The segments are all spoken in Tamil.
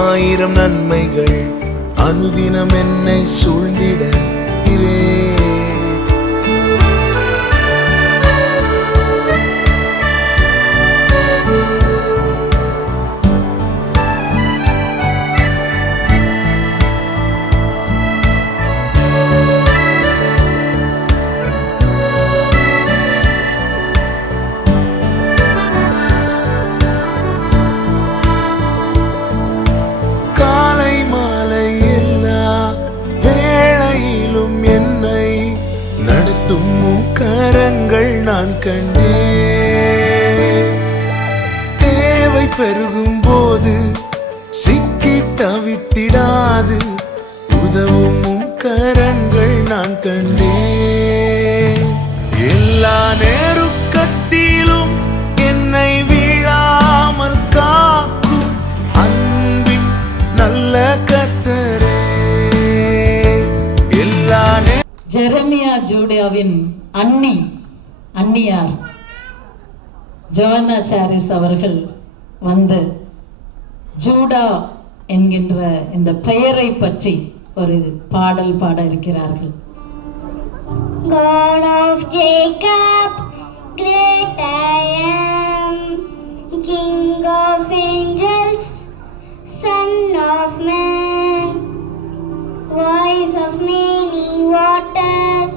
ஆயிரம் நன்மைகள் அனுதினம் என்னை சூழ்ந்திட நான் கண்டேன். தேவை பெருகும் போது சிக்கி தவித்திடாது உதவும் கரங்கள் நான் கண்டேன். எல்லா நேருக்கத்திலும் என்னை வீழாமல் காக்கும் அன்பின் நல்ல கர்த்தரே. எல்லா ஜெரமியா ஜூடாவின் அன்னியார் ஜோனா சாரிஸ் அவர்கள் வந்து ஜூடா என்கின்ற இந்த பெயரை பற்றி ஒரு பாடல் பாட இருக்கிறார்கள். God of Jacob, great I am, King of angels, Son of man, voice of many waters,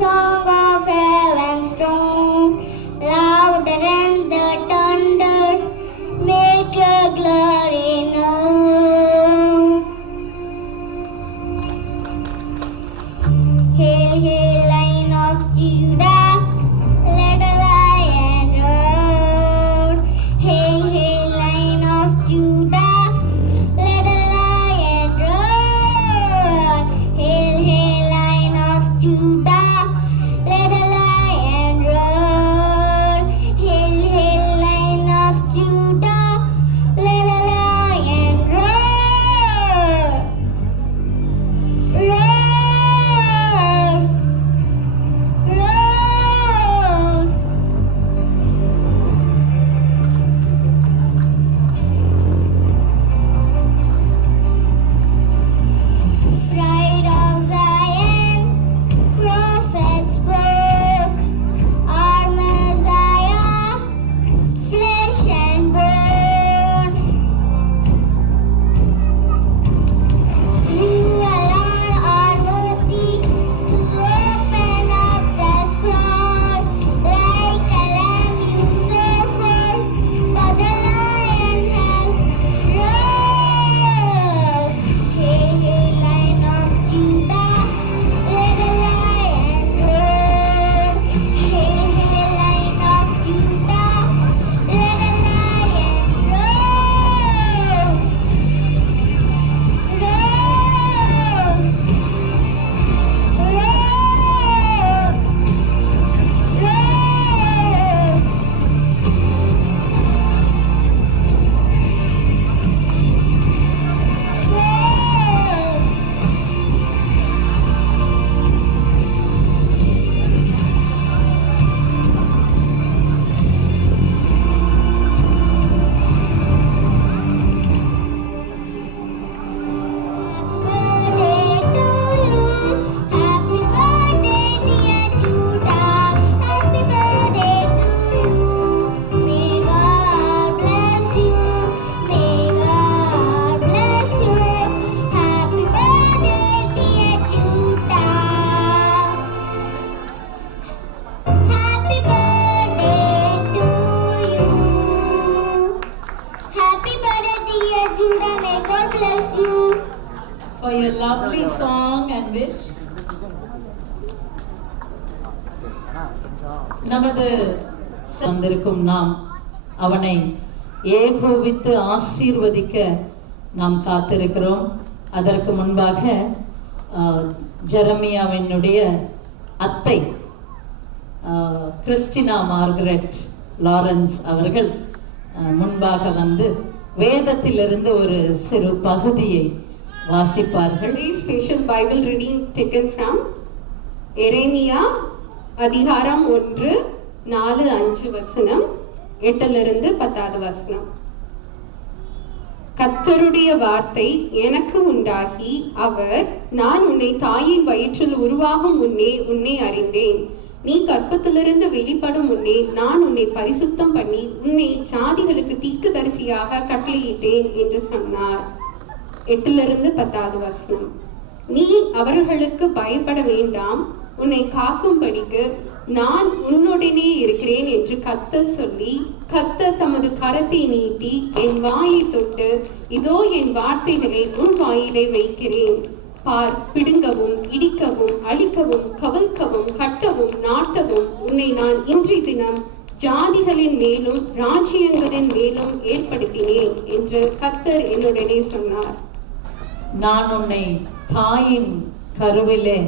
song of heaven's throne, louder than the thunder, make your glory known. Hail, hail, Lion of Judah, let the lion roar. Hail, hail, Lion of Judah, let the lion roar. Hail, hail, Lion of Judah, let the lion roar. Hail, hail, Lion of Judah, let the lion roar. Roar, roar. Pride of Zion, prophets spoke, our Messiah, flesh and bone. You alone are worthy to open up the scroll. Like a lamb you suffer, but the lion has rose. Hail, hail, Lion of Judah, let the lion roar. Hail, hail, Lion of Judah, let the lion roar. Happy birthday, dear Judah. Happy birthday to you. May God bless you. May God bless you. Happy birthday, dear Judah. Happy birthday to you. Happy birthday, dear Judah. May God bless you. For your lovely song and wish. நமது வந்திருக்கும் நாம் அவனை ஏகோபித்து ஆசீர்வதிக்க நாம் காத்திருக்கிறோம். அதற்கு முன்பாக ஜெரமியாவினுடைய அத்தை கிறிஸ்டினா மார்கரெட் லாரன்ஸ் அவர்கள் முன்பாக வந்து வேதத்திலிருந்து ஒரு சிறு பகுதியை வாசிப்பார்கள். Special Bible reading taken from எரேமியா அதிகாரம் 1 4-5 வசனம் 8 10 வசனம். கர்த்தருடைய வார்த்தை எனக்கு உண்டாகி அவர், நான் உன்னை தாயின் வயிற்றில் உருவாகும் முன்னே உன்னை அறிந்தேன். நீ கர்ப்பத்திலிருந்து வெளிப்படும் முன்னே நான் உன்னை பரிசுத்தம் பண்ணி உன்னை ஜாதிகளுக்கு தீர்க்கதரிசியாக கட்டளையிட்டேன் என்று சொன்னார். 8-10 வசனம். நீ அவர்களுக்கு பயப்பட வேண்டாம், உன்னை காக்கும்படிக்கு நான் உன்னுடனே இருக்கிறேன் என்று கர்த்தர் சொல்லி, கர்த்தர் தமது கரத்தை நீட்டி என் வாயை தொட்டு, இதோ என் வார்த்தைகளை உன் வாயிலை வைக்கிறேன். பார், பிடுங்கவும் இடிக்கவும் அழிக்கவும் கவிழ்க்கவும் கட்டவும் நாட்டவும் உன்னை நான் இன்றைய தினம் ஜாதிகளின் மேலும் ராஜ்யங்களின் மேலும் ஏற்படுத்தினேன் என்று கர்த்தர் என்னுடனே சொன்னார். நான் உன்னை தாயின் கருவிலே